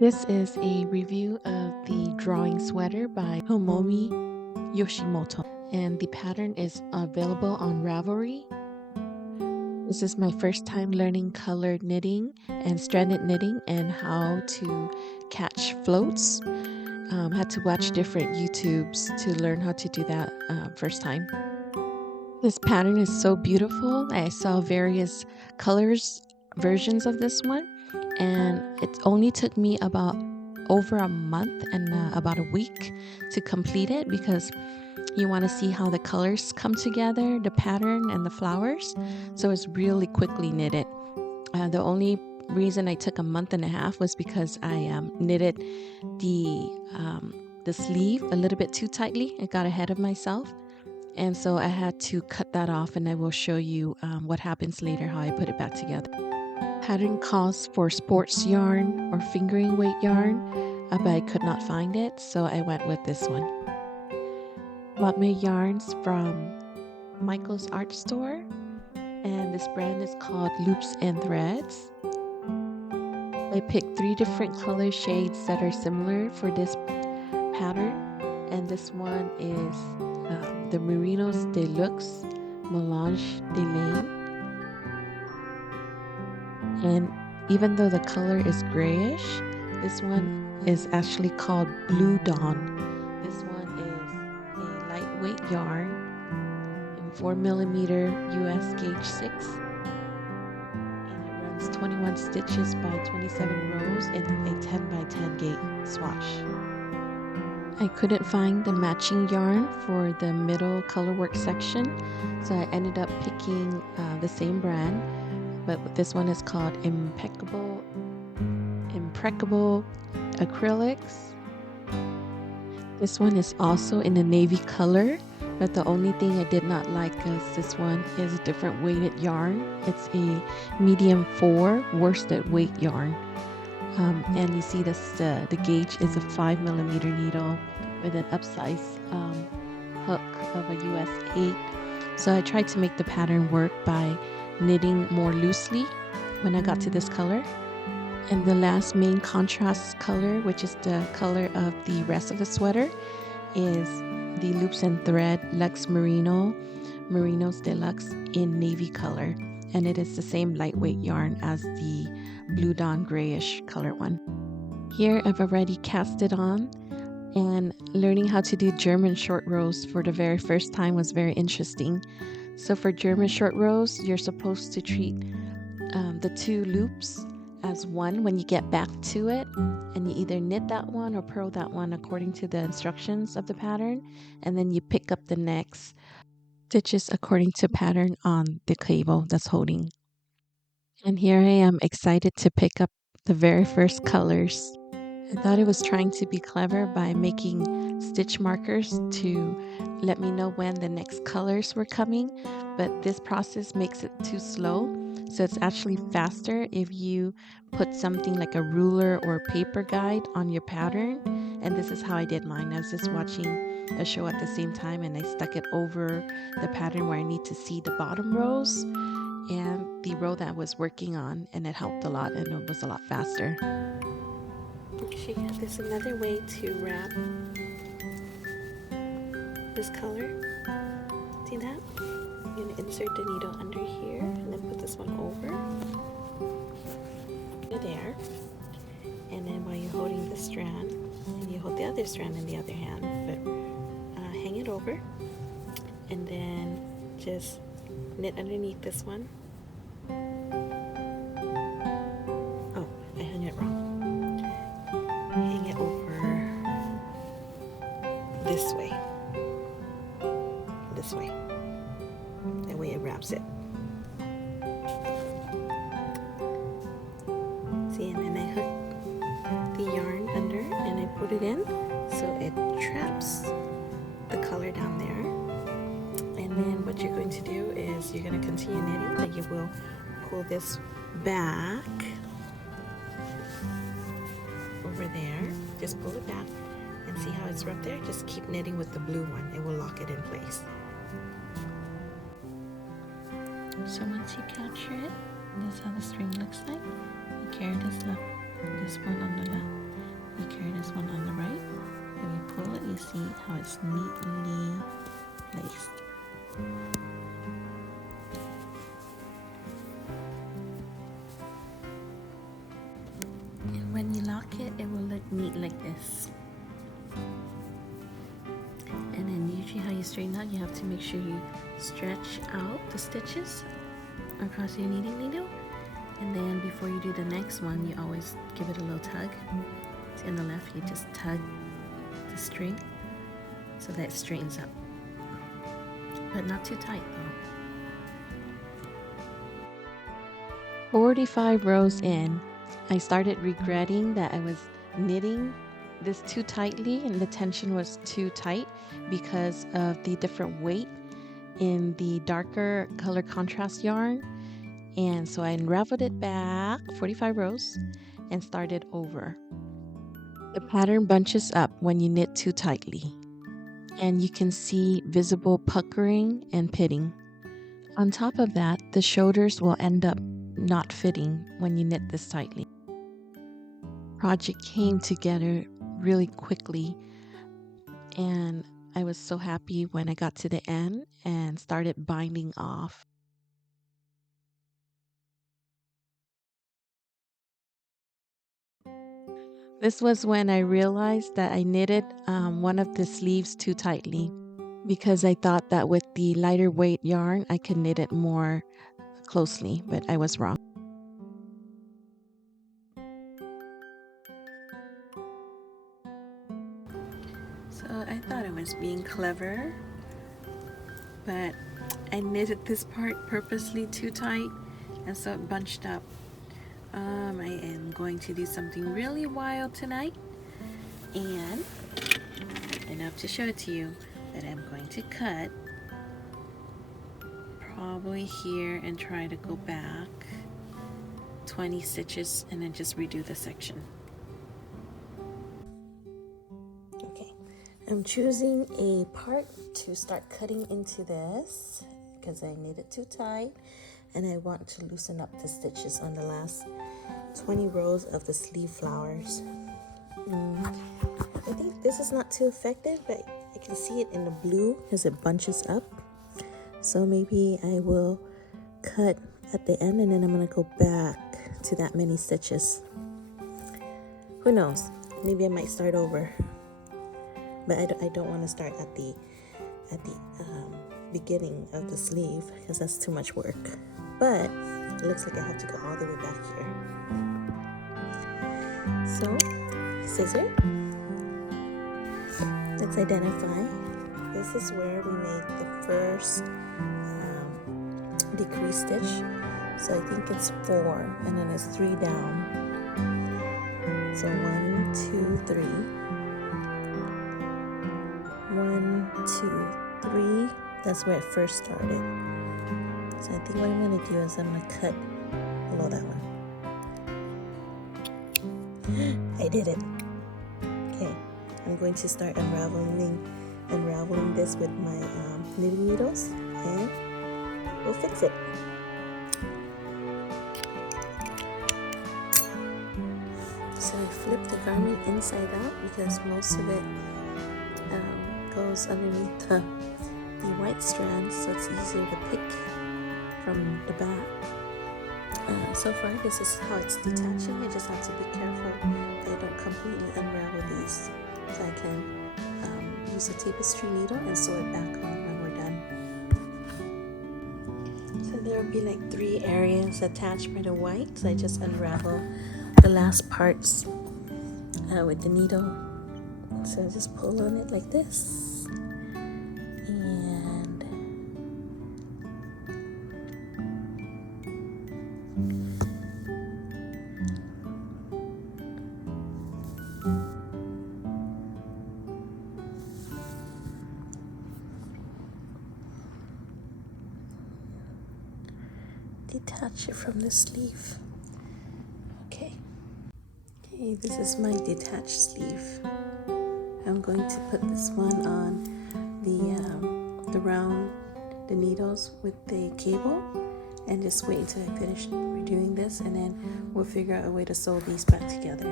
This is a review of the drawing sweater by Tomomi Yoshimoto, and the pattern is available on Ravelry. This is my first time learning colored knitting and stranded knitting and how to catch floats. Had to watch different YouTubes to learn how to do that first time. This pattern is so beautiful. I saw various colors versions of this one, and it only took me about over a month and about a week to complete it because you want to see how the colors come together, the pattern and the flowers. So it's really quickly knitted. The only reason I took a month and a half was because I knitted the sleeve a little bit too tightly. I got ahead of myself. And so I had to cut that off, and I will show you what happens later, how I put it back together. Pattern calls for sports yarn or fingering weight yarn, but I could not find it, so I went with this one. Bought my yarns from Michael's Art Store, and this brand is called Loops and Threads. I picked 3 different color shades that are similar for this pattern, and this one is the Merinos Deluxe Melange de Laine. And even though the color is grayish, this one is actually called Blue Dawn. This one is a lightweight yarn in 4mm US gauge 6. And it runs 21 stitches by 27 rows in a 10 by 10 gauge swatch. I couldn't find the matching yarn for the middle colorwork section, so I ended up picking the same brand, but this one is called Impeccable Acrylics. This one is also in a navy color, but the only thing I did not like is this one is a different weighted yarn. It's a medium 4 worsted weight yarn. And you see this, the gauge is a 5mm needle with an upsize hook of a US 8. So I tried to make the pattern work by knitting more loosely when I got to this color. And the last main contrast color, which is the color of the rest of the sweater, is the Loops and Thread Luxe Merinos Deluxe in navy color. And it is the same lightweight yarn as the Blue Dawn grayish color one. Here I've already cast it on, and learning how to do German short rows for the very first time was very interesting. So for German short rows, you're supposed to treat the 2 loops as one when you get back to it, and you either knit that one or purl that one according to the instructions of the pattern, and then you pick up the next stitches according to pattern on the cable that's holding. And here I am excited to pick up the very first colors. I thought it was trying to be clever by making stitch markers to let me know when the next colors were coming, but this process makes it too slow. So it's actually faster if you put something like a ruler or paper guide on your pattern. And this is how I did mine. I was just watching a show at the same time, and I stuck it over the pattern where I need to see the bottom rows and the row that I was working on, and it helped a lot, and it was a lot faster. Actually, there's another way to wrap this color. See that? I'm going to insert the needle under here and then put this one over. There. And then while you're holding the strand, and you hold the other strand in the other hand, but hang it over, and then just knit underneath this one. Oh, I hung it wrong. Hang it over this way. That way it wraps it. See, and then I hook the yarn under and I put it in so it traps the color down there. And then what you're going to do is you're going to continue knitting, but you will pull this back over there. Just pull it back and see how it's wrapped there. Just keep knitting with the blue one. It will lock it in place. So once you capture it, this is how the string looks like. You carry this one on the left You carry this one on the right. If you pull it, you see how it's neatly placed. And when you lock it, it will look neat like this. And then usually how you straighten out, you have to make sure you stretch out the stitches across your knitting needle. And then before you do the next one, you always give it a little tug. See on the left, you just tug the string so that it straightens up. But not too tight though. 45 rows in, I started regretting that I was knitting this too tightly and the tension was too tight because of the different weight in the darker color contrast yarn. And so I unraveled it back 45 rows and started over. The pattern bunches up when you knit too tightly, and you can see visible puckering and pitting. On top of that, the shoulders will end up not fitting when you knit this tightly. Project came together really quickly, and I was so happy when I got to the end and started binding off. This was when I realized that I knitted one of the sleeves too tightly because I thought that with the lighter weight yarn I could knit it more closely, but I was wrong. So I thought I was being clever, but I knitted this part purposely too tight and so it bunched up. I am going to do something really wild tonight, and enough to show it to you that I'm going to cut probably here and try to go back 20 stitches and then just redo the section. Okay, I'm choosing a part to start cutting into this because I knit it too tight and I want to loosen up the stitches on the last 20 rows of the sleeve flowers. I think this is not too effective, but I can see it in the blue as it bunches up. So maybe I will cut at the end and then I'm going to go back to that many stitches. Who knows? Maybe I might start over. But I don't want to start at the beginning of the sleeve because that's too much work. But it looks like I have to go all the way back here. So, scissor. Let's identify. This is where we made the first decrease stitch. So I think it's 4 and then it's 3 down. So 1, 2, 3. 1, 2, 3. That's where it first started. So I think what I'm going to do is I'm going to cut below that one. I did it. Okay, I'm going to start unraveling this with my knitting needles, and we'll fix it. So I flip the garment inside out because most of it goes underneath the white strands, so it's easier to pick from the back. So far, this is how it's detaching. I just have to be careful that I don't completely unravel these, so I can use a tapestry needle and sew it back on when we're done. So there will be like 3 areas attached by the white, so I just unravel the last parts with the needle. So I just pull on it like this, and detach it from the sleeve. Okay, this is my detached sleeve. I'm going to put this one on the needles with the cable and just wait until I finish redoing this, and then we'll figure out a way to sew these back together.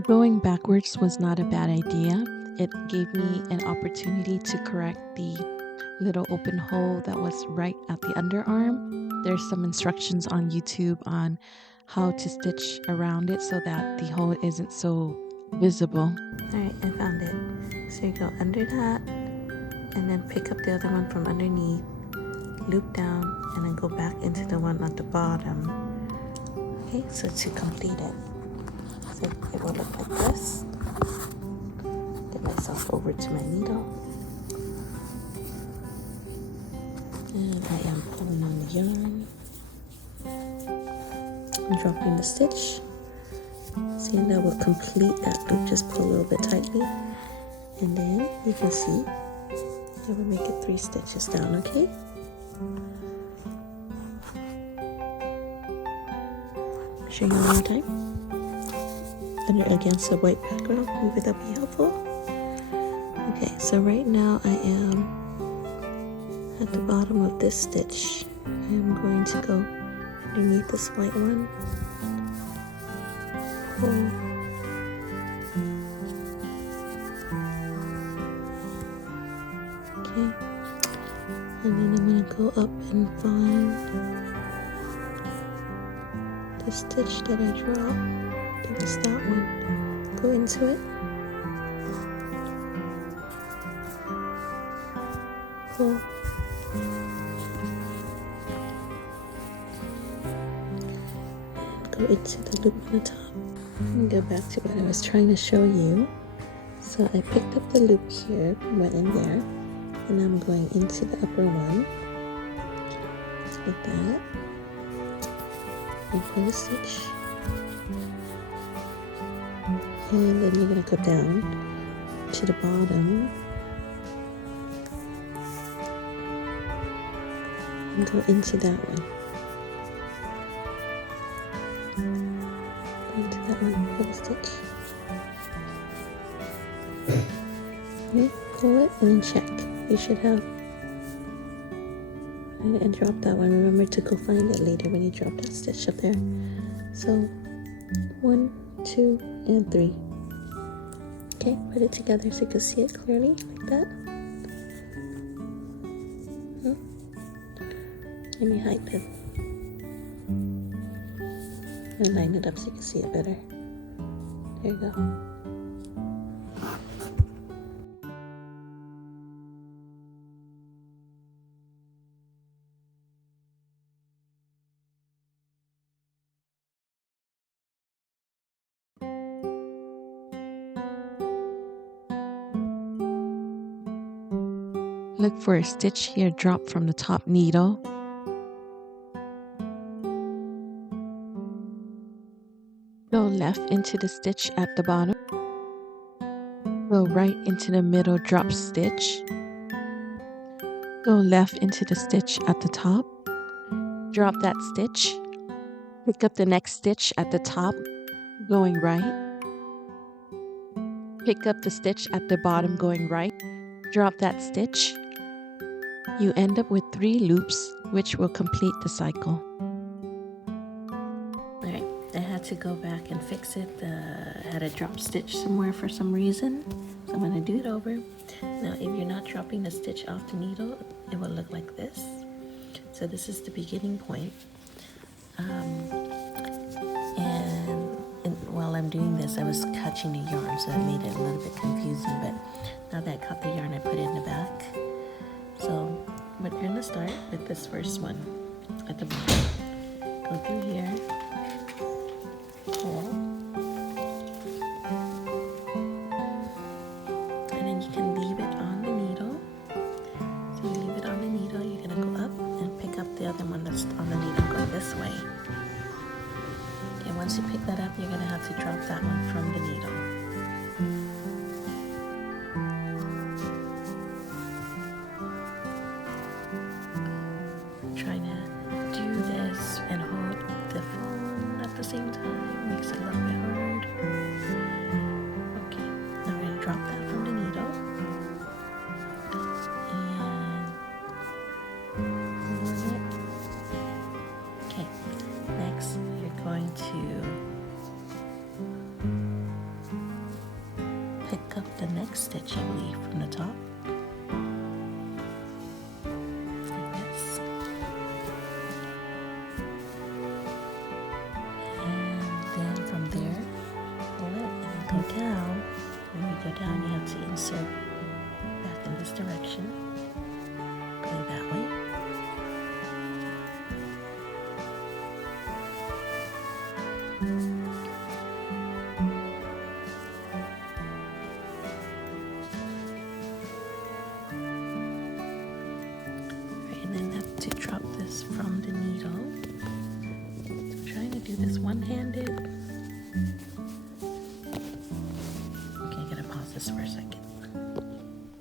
Going backwards was not a bad idea. It gave me an opportunity to correct the little open hole that was right at the underarm. There's some instructions on YouTube on how to stitch around it so that the hole isn't so visible. Alright, I found it. So you go under that and then pick up the other one from underneath, loop down, and then go back into the one at the bottom. Okay, so to complete it. So it will look like this. Get myself over to my needle. And I am pulling on the yarn. I'm dropping the stitch. See, and that will complete that loop. Just pull a little bit tightly. And then you can see I will make it 3 stitches down, okay? Show you one more time. Under against the white background, would that be helpful? Okay, so right now I am at the bottom of this stitch. I am going to go underneath this white one, pull, okay, and then I'm going to go up and find the stitch that I draw. I think it's that one. Go into it, pull, go into the loop on the top. And go back to what I was trying to show you. So I picked up the loop here, went in there, and I'm going into the upper one, just like that, and pull a stitch, and then you're going to go down to the bottom and go into that one. Into that one, pull a stitch. Okay, pull it and then check. You should have. And drop that one. Remember to go find it later when you drop that stitch up there. So 1, 2, and 3. Okay, put it together so you can see it clearly like that. Let me hide it. And line it up so you can see it better. There you go. Look for a stitch here drop from the top needle. Go left into the stitch at the bottom. Go right into the middle drop stitch. Go left into the stitch at the top. Drop that stitch. Pick up the next stitch at the top, going right. Pick up the stitch at the bottom, going right. Drop that stitch. You end up with 3 loops, which will complete the cycle. Alright, I had to go back and fix it. I had a drop stitch somewhere for some reason, so I'm going to do it over. Now, if you're not dropping the stitch off the needle, it will look like this. So this is the beginning point. And while I'm doing this, I was catching the yarn, so that made it a little bit confusing. But now that I caught the yarn, I put it in the back. So we're going to start with this first one at the bottom. Go through here, pull, and then you can leave it on the needle. So you leave it on the needle, you're going to go up and pick up the other one that's on the needle, go this way. Okay, once you pick that up, you're going to have to drop that one from the needle. Trying to do this and hold the phone at the same time makes it a little bit hard. Okay, now we're going to drop that from the needle and pull it. Okay, next you're going to up the next stitch, I believe, from the top. Like this. And then from there, pull it and then go down. When you go down, you have to insert back in this direction. Go that way. And then have to drop this from the needle. I'm trying to do this one-handed. Okay, I gotta pause this for a second.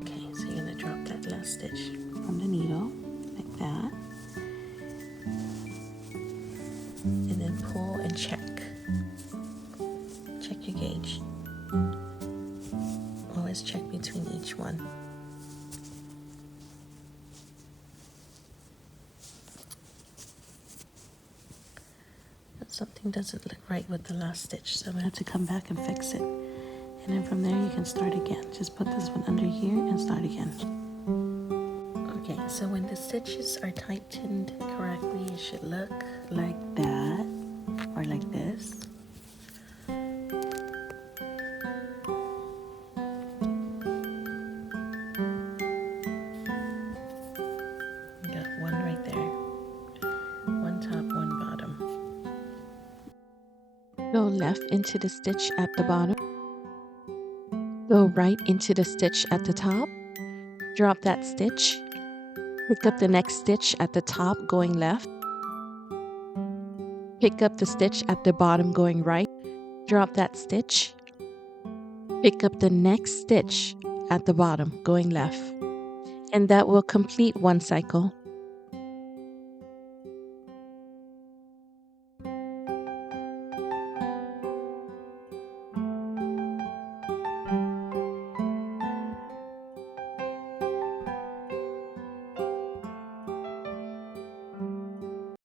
Okay, so you're gonna drop that last stitch from the needle, like that. And then pull and check. Check your gauge. Always check between each one. Something doesn't look right with the last stitch, so I'm gonna have to come back and fix it. And then from there you can start again. Just put this one under here and start again. Okay, so when the stitches are tightened correctly, it should look like that, or like this. Got one right there. One top, one bottom. Go left into the stitch at the bottom. Go right into the stitch at the top. Drop that stitch. Pick up the next stitch at the top going left. Pick up the stitch at the bottom going right. Drop that stitch. Pick up the next stitch at the bottom going left. And that will complete one cycle.